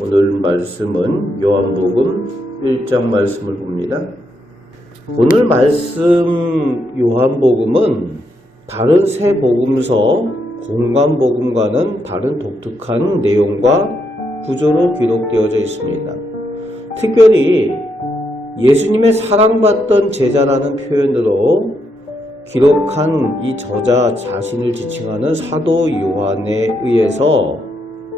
오늘 말씀은 요한복음 1장 말씀을 봅니다. 오늘 말씀 요한복음은 다른 세 복음서 공관복음과는 다른 독특한 내용과 구조로 기록되어져 있습니다. 특별히 예수님의 사랑받던 제자라는 표현으로 기록한 이 저자 자신을 지칭하는 사도 요한에 의해서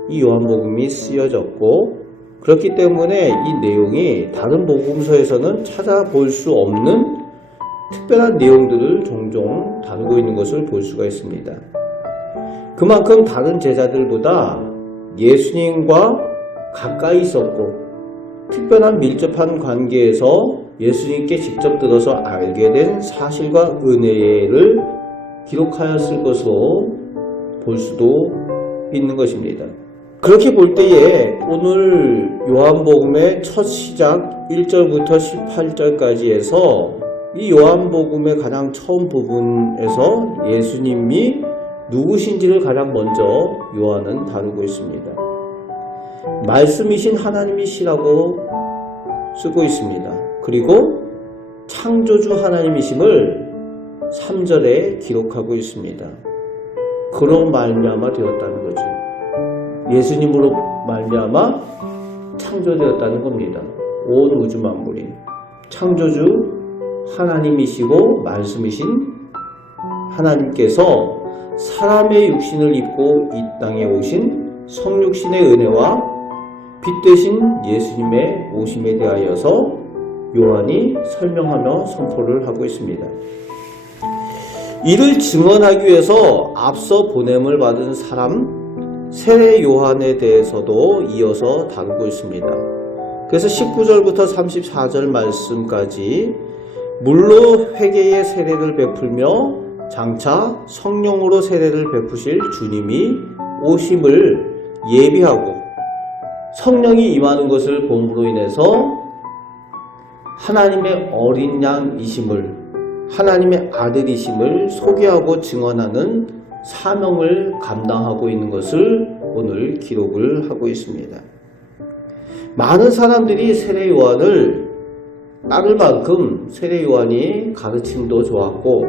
이 요한복음이 쓰여졌고, 그렇기 때문에 이 내용이 다른 복음서에서는 찾아볼 수 없는 특별한 내용들을 종종 다루고 있는 것을 볼 수가 있습니다. 그만큼 다른 제자들보다 예수님과 가까이 있었고 특별한 밀접한 관계에서 예수님께 직접 들어서 알게 된 사실과 은혜를 기록하였을 것으로 볼 수도 있는 것입니다. 그렇게 볼 때에 오늘 요한복음의 첫 시작 1절부터 18절까지 해서 이 요한복음의 가장 처음 부분에서 예수님이 누구신지를 가장 먼저 요한은 다루고 있습니다. 말씀이신 하나님이시라고 쓰고 있습니다. 그리고 창조주 하나님이심을 3절에 기록하고 있습니다. 그로 말미암아 되었다는 거죠. 예수님으로 말미암아 창조되었다는 겁니다. 온 우주 만물이 창조주 하나님이시고 말씀이신 하나님께서 사람의 육신을 입고 이 땅에 오신 성육신의 은혜와 빛 되신 예수님의 오심에 대하여서 요한이 설명하며 선포를 하고 있습니다. 이를 증언하기 위해서 앞서 보냄을 받은 사람 세례 요한에 대해서도 이어서 다루고 있습니다. 그래서 19절부터 34절 말씀까지 물로 회개의 세례를 베풀며 장차 성령으로 세례를 베푸실 주님이 오심을 예비하고 성령이 임하는 것을 본으로 인해서 하나님의 어린 양이심을, 하나님의 아들이심을 소개하고 증언하는 사명을 감당하고 있는 것을 오늘 기록을 하고 있습니다. 많은 사람들이 세례 요한을 따를 만큼 세례 요한이 가르침도 좋았고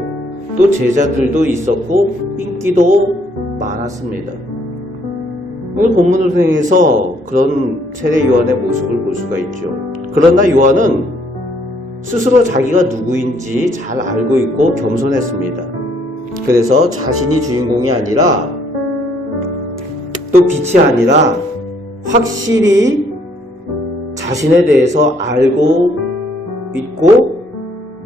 또 제자들도 있었고 인기도 많았습니다. 오늘 본문을 통해서 그런 세례 요한의 모습을 볼 수가 있죠. 그러나 요한은 스스로 자기가 누구인지 잘 알고 있고 겸손했습니다. 그래서 자신이 주인공이 아니라 또 빛이 아니라 확실히 자신에 대해서 알고 있고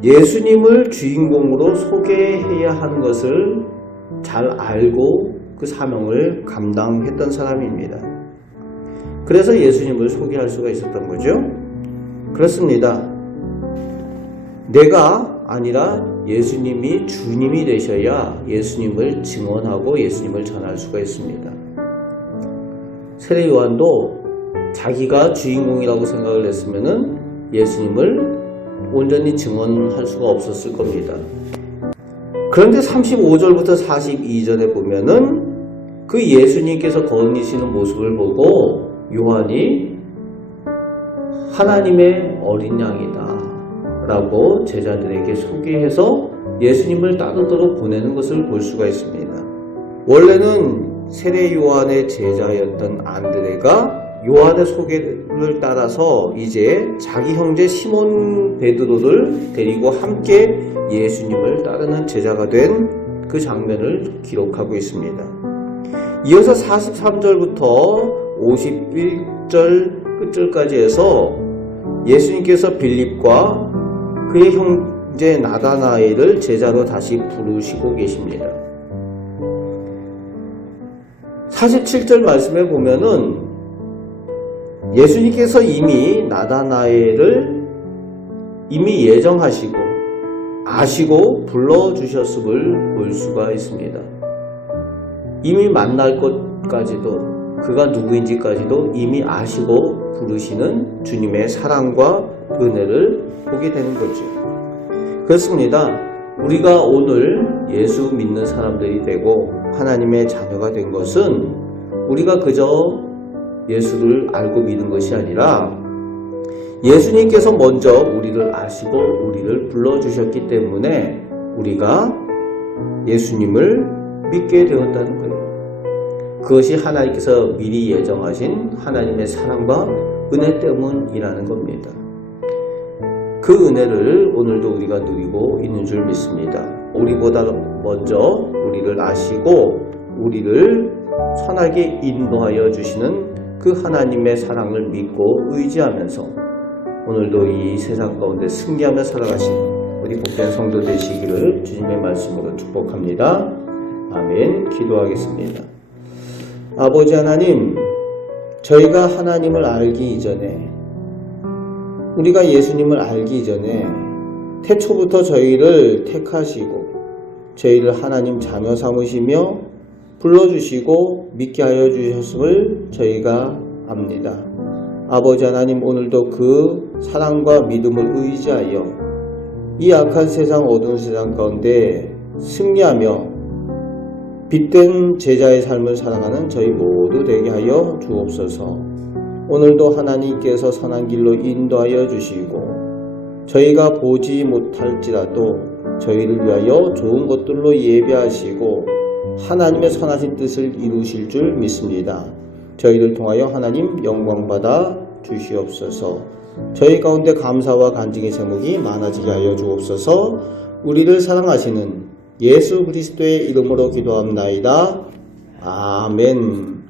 예수님을 주인공으로 소개해야 하는 것을 잘 알고 그 사명을 감당했던 사람입니다. 그래서 예수님을 소개할 수가 있었던 거죠. 그렇습니다. 내가 아니라 예수님이 주님이 되셔야 예수님을 증언하고 예수님을 전할 수가 있습니다. 세례 요한도 자기가 주인공이라고 생각을 했으면은 예수님을 온전히 증언할 수가 없었을 겁니다. 그런데 35절부터 42절에 보면은 그 예수님께서 거니시는 모습을 보고 요한이 하나님의 어린 양이다 라고 제자들에게 소개해서 예수님을 따르도록 보내는 것을 볼 수가 있습니다. 원래는 세례 요한의 제자였던 안드레가 요한의 소개를 따라서 이제 자기 형제 시몬 베드로를 데리고 함께 예수님을 따르는 제자가 된 그 장면을 기록하고 있습니다. 이어서 43절부터 51절 끝절까지 해서 예수님께서 빌립과 그의 형제 나다나엘을 제자로 다시 부르시고 계십니다. 47절 말씀에 보면은 예수님께서 이미 나다나엘을 이미 예정하시고 아시고 불러주셨음을 볼 수가 있습니다. 이미 만날 것까지도 그가 누구인지까지도 이미 아시고 부르시는 주님의 사랑과 은혜를 보게 되는 거죠. 그렇습니다. 우리가 오늘 예수 믿는 사람들이 되고 하나님의 자녀가 된 것은 우리가 그저 예수를 알고 믿는 것이 아니라 예수님께서 먼저 우리를 아시고 우리를 불러주셨기 때문에 우리가 예수님을 믿게 되었다는 거예요. 그것이 하나님께서 미리 예정하신 하나님의 사랑과 은혜 때문이라는 겁니다. 그 은혜를 오늘도 우리가 누리고 있는 줄 믿습니다. 우리보다 먼저 우리를 아시고 우리를 선하게 인도하여 주시는 그 하나님의 사랑을 믿고 의지하면서 오늘도 이 세상 가운데 승리하며 살아가시는 우리 복된 성도 되시기를 주님의 말씀으로 축복합니다. 아멘. 기도하겠습니다. 아버지 하나님, 저희가 하나님을 알기 이전에, 우리가 예수님을 알기 이전에 태초부터 저희를 택하시고 저희를 하나님 자녀 삼으시며 불러주시고 믿게 하여 주셨음을 저희가 압니다. 아버지 하나님, 오늘도 그 사랑과 믿음을 의지하여 이 악한 세상, 어두운 세상 가운데 승리하며 빛된 제자의 삶을 살아가는 저희 모두 되게 하여 주옵소서. 오늘도 하나님께서 선한 길로 인도하여 주시고 저희가 보지 못할지라도 저희를 위하여 좋은 것들로 예배하시고 하나님의 선하신 뜻을 이루실 줄 믿습니다. 저희를 통하여 하나님 영광받아 주시옵소서. 저희 가운데 감사와 간증의 제목이 많아지게 하여 주옵소서. 우리를 사랑하시는 예수 그리스도의 이름으로 기도합나이다. 아멘.